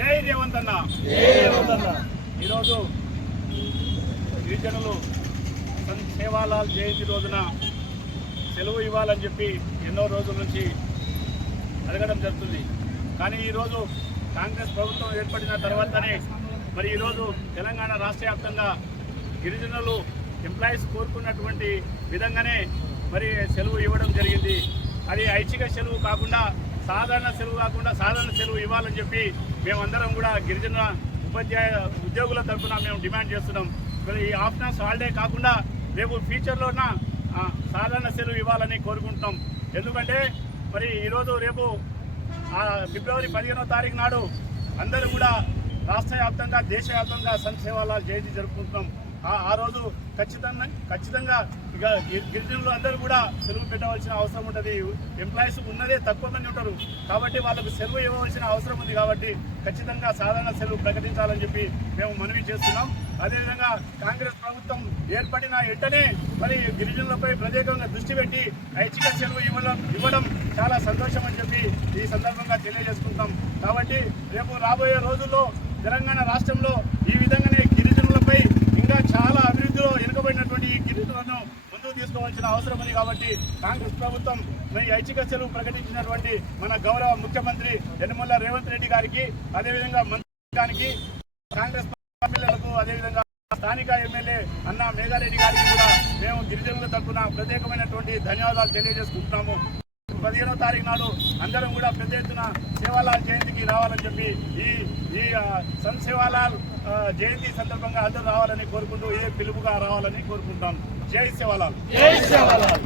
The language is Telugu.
జై రేవంత్ అన్న ఈరోజు గిరిజనులు సేవాలాల్ జయంతి రోజున సెలవు ఇవ్వాలని చెప్పి ఎన్నో రోజుల నుంచి అడగడం జరుగుతుంది. కానీ ఈరోజు కాంగ్రెస్ ప్రభుత్వం ఏర్పడిన తర్వాతనే మరి ఈరోజు తెలంగాణ రాష్ట్ర వ్యాప్తంగా గిరిజనులు ఎంప్లాయీస్ కోరుకున్నటువంటి విధంగానే మరి సెలవు ఇవ్వడం జరిగింది. అది ఐచ్ఛిక సెలవు కాకుండా సాధారణ సెలవు కాకుండా సాధారణ సెలవు ఇవ్వాలని చెప్పి మేమందరం కూడా గిరిజన ఉపాధ్యాయ ఉద్యోగుల తరఫున మేము డిమాండ్ చేస్తున్నాం. మరి ఈ ఆఫ్టర్నూన్స్ హాలిడే కాకుండా రేపు ఫ్యూచర్లోన సాధారణ సెలవు ఇవ్వాలని కోరుకుంటున్నాం. ఎందుకంటే మరి ఈరోజు రేపు ఫిబ్రవరి పదిహేనో తారీఖు నాడు అందరూ కూడా రాష్ట్ర వ్యాప్తంగా దేశవ్యాప్తంగా సంక్షేమాల జయంతి జరుపుకుంటున్నాం. ఆ రోజు ఖచ్చితంగా ఖచ్చితంగా ఇక గిరిజనులు అందరూ కూడా సెలవు పెట్టవలసిన అవసరం ఉంటుంది. ఎంప్లాయీస్ ఉన్నదే తక్కువ మంది ఉంటారు. కాబట్టి వాళ్ళకు సెలవు ఇవ్వవలసిన అవసరం ఉంది కాబట్టి ఖచ్చితంగా సాధారణ సెలవు ప్రకటించాలని చెప్పి మేము మనవి చేస్తున్నాం. అదేవిధంగా కాంగ్రెస్ ప్రభుత్వం ఏర్పడిన వెంటనే మరి గిరిజనులపై ప్రత్యేకంగా దృష్టి పెట్టి ఐచ్ఛిక సెలవు ఇవ్వడం ఇవ్వడం చాలా సంతోషం అని చెప్పి ఈ సందర్భంగా తెలియజేసుకుంటాం. కాబట్టి రేపు రాబోయే రోజుల్లో తెలంగాణ రాష్ట్రంలో ఈ విధంగా గిరిజనులపై ఇంకా చాలా అభివృద్ధిలో వెనుకబడినటువంటి ఈ గిరిజనులను ముందుకు అవసరం ఉంది కాబట్టి కాంగ్రెస్ ప్రభుత్వం మీ ఐచ్ఛిక సెలవు ప్రకటించినటువంటి మన గౌరవ ముఖ్యమంత్రి యనమల రేవంత్ రెడ్డి గారికి అదేవిధంగా మంత్రి గారికి కాంగ్రెస్ ఎమ్మెల్యేలకు అదేవిధంగా స్థానిక ఎమ్మెల్యే అన్న మేఘారెడ్డి గారికి కూడా మేము గిరిజనుల తరఫున ప్రత్యేకమైనటువంటి ధన్యవాదాలు తెలియజేసుకుంటున్నాము. పదిహేనో తారీఖు నాడు అందరం కూడా పెద్ద ఎత్తున సేవాలాల్ జయంతి రావాలని చెప్పి ఈ ఈ ఆ, జయంతి సందర్భంగా అందరూ రావాలని కోరుకుంటూ ఏ పిలుపుగా రావాలని కోరుకుంటాం. జై సేవాలాల్. జై సేవలాల్.